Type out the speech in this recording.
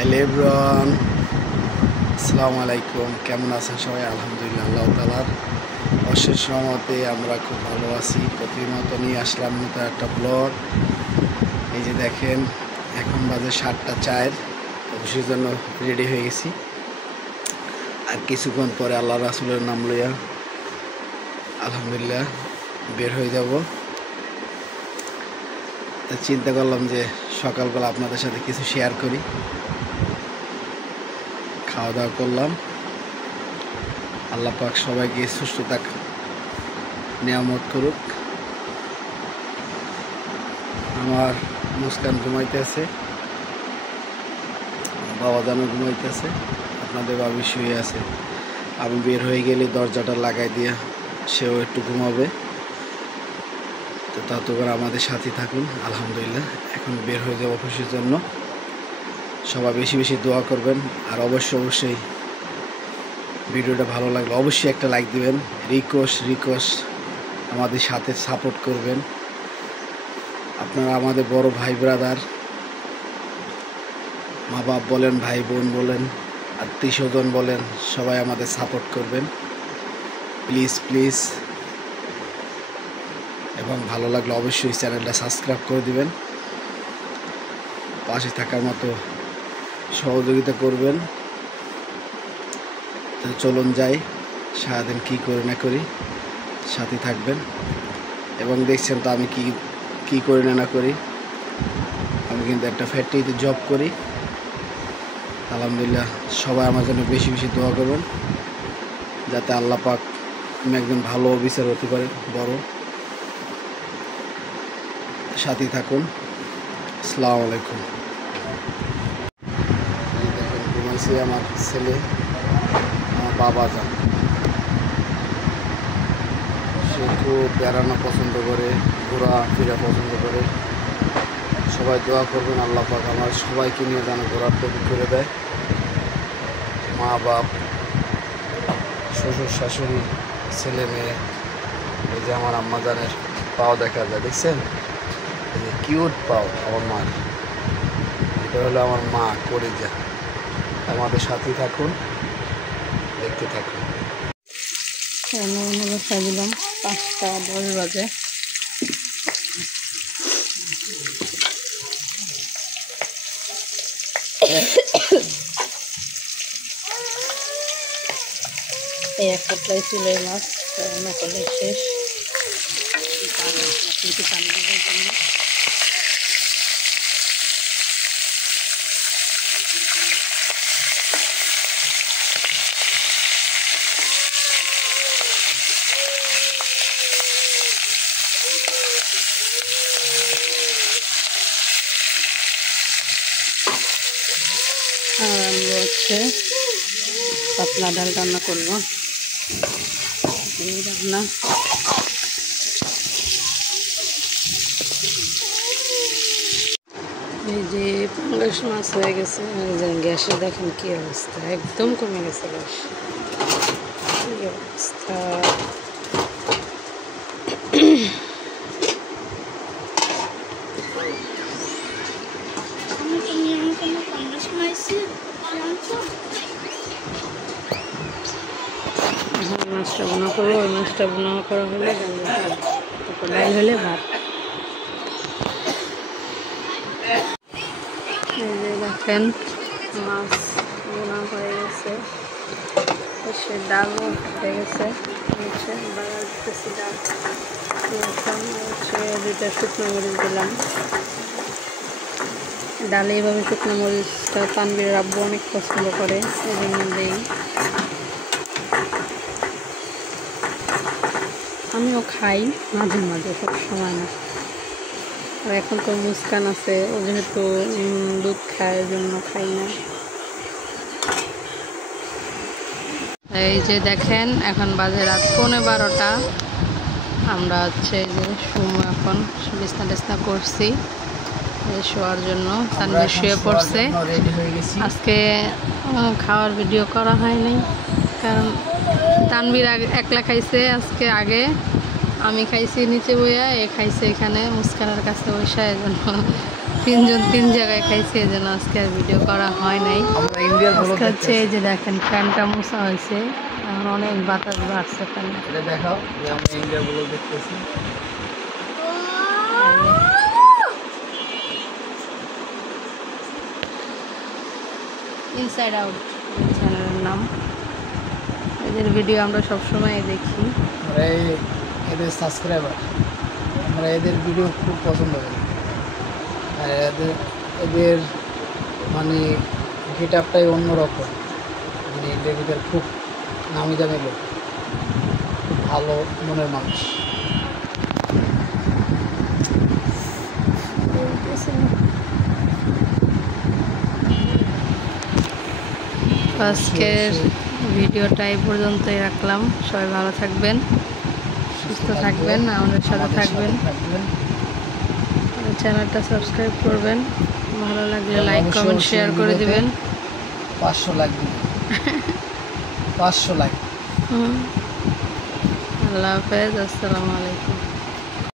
Hello everyone, আসসালামু আলাইকুম। কেমন আছেন সবাই? আলহামদুলিল্লাহ, আল্লাহ তাআলার অশেষ রহমতে আমরা খুব ভালো আছি। প্রতিনিয়ত নিয়ে আসলাম নতুন একটা ব্লগ। এই যে দেখেন, এখন বাজে 7:04। অফিসের জন্য রেডি হয়ে গেছি। আর কিছুক্ষণ পরে আল্লাহ রাসূলের নাম লইয়া আলহামদুলিল্লাহ বের হয়ে যাব। চিন্তা করলাম যে সকালবেলা আপনাদের সাথে কিছু শেয়ার করি। খাওয়া দাওয়া করলাম। আল্লাহ পাক সবাইকে সুস্থতা নিয়ামত করুক। আমার মুস্কান ঘুমাইতেছে, বাবা জানো ঘুমাইতেছে, আপনাদের বাবি শুয়ে আছে। আমি বের হয়ে গেলে দরজাটা লাগাই দিয়া সেও একটু ঘুমাবে। তো ততক্ষণ আমাদের সাথে থাকুন। আলহামদুলিল্লাহ এখন বের হয়ে যাব অফিসের জন্য। সবাই বেশি বেশি দোয়া করবেন। আর অবশ্যই ভিডিওটা ভালো লাগলে অবশ্যই একটা লাইক দিবেন। রিকোয়েস্ট আমাদের সাথে সাপোর্ট করবেন। আপনারা আমাদের বড় ভাই ব্রাদার, মা বাপ বলেন, ভাই বোন বলেন, আত্মীয় স্বজন বলেন, সবাই আমাদের সাপোর্ট করবেন প্লিজ। এবং ভালো লাগলে অবশ্যই চ্যানেলটা সাবস্ক্রাইব করে দিবেন। পাশে থাকার মতো সহযোগিতা করবেন। তো চলুন যাই, সারাদিন কী করি না করি সাথে থাকবেন। এবং দেখছেন তো আমি কি করি না করি। আমি কিন্তু একটা ফ্যাক্টরিতে জব করি। আলহামদুলিল্লাহ সবাই আমার জন্য বেশি বেশি দোয়া করবেন, যাতে আল্লাহ পাক আমি একজন ভালো অফিসার হতে পারি, বড়। সাথে থাকুন। আসসালামু আলাইকুম। দেখেন ঘুমাইছে আমার ছেলে, আমার বাবা যান। সে খুব বেড়ানো পছন্দ করে, ঘোরাফেরা পছন্দ করে। সবাই দোয়া করবেন আল্লাহ পাক আমার সবাইকে নিয়ে যেন ঘোরার তৌফিক করে দেয়। মা বাপ, শ্বশুর শাশুড়ি, ছেলে মেয়ে। এই যে আমার আম্মা জানের পাও দেখা যায়, দেখছেন? এই যে কিউট পাও আমার মার। এটা হলো আমার মা কলিজা। আমাদের সাথে থাকুন, দেখতে থাকুন। দিলাম 5:10 বাজে। এই এক পটলাই চুলের মাছ রান্না করলে শেষ। আর আমরা পাতলা ডাল রান্না করবো। এই রান্না এই যে পাঙ্গাস মাছ হয়ে গেছে। গ্যাসে দেখেন কি অবস্থা, একদম কমে গেছে গ্যাস। কি অবস্থা! মাছটা বোনা করবো। ওই মাছটা বোনা করা হলে তারপর ডাল হলে ভাত। এই যে দেখেন মাছ বোনা হয়ে গেছে, সে ডালও হয়ে গেছে। বাড়াতেছি ডাল। এখন 2টা শুকনো মরিচ দিলাম ডালে। এইভাবে শুকনো মরিচটা তানবীরের আব্বু অনেক পছন্দ করে, এই জন্য দিই। আমিও খাই মাঝে মাঝে, সব সময় না। আর এখন তো মুস্কান আছে, ও যেহেতু দুধ খায়, ওই জন্য খাই না। এই যে দেখেন এখন বাজে রাত 11:15। আমরা এই যে এখন বিছনা টিছনা করছি শোয়ার জন্য। তানবীর শুয়ে পড়ছে। আজকে খাওয়ার ভিডিও করা হয়নি, কারণ তানবীর একলা খাইছে আজকে। আগে আমি খাইছি নিচে বইয়া, এ খাইছে এখানে মুস্কানের কাছে বসে। এই জন্য তিনজন তিন জায়গায় খাইছে, এই জন্য আজকে আর ভিডিও করা হয় নাই। আমরা ইন্ডিয়ার ব্লগ আজকে হচ্ছে এই যে দেখেন ফ্যানটা মোছা হয়েছে, এখন অনেক বাতাস বাড়ছে ফ্যানে। এটা দেখাও যে আমরা ইন্ডিয়ার ব্লগ দেখতেছি। ইনসাইড আউট চ্যানেলের নাম। এদের ভিডিও আমরা সবসময় দেখি। আমরা এদের সাবস্ক্রাইবার, আমরা এদের ভিডিও খুব পছন্দ করি। আর এদের মানে গেট আপটাই অন্যরকম। মানে এদের খুব নামি দামি লোক, খুব ভালো মনের মানুষ। আজকের ভিডিওটা এই পর্যন্তই রাখলাম। সবাই ভালো থাকবেন, সুস্থ থাকবেন, আমাদের সাথে থাকবেন। চ্যানেলটা সাবস্ক্রাইব করবেন, ভালো লাগলে লাইক কমেন্ট শেয়ার করে দিবেন। 500 লাইক দিবেন। 500 লাইক। আল্লাহ হাফেজ, আসসালামু আলাইকুম।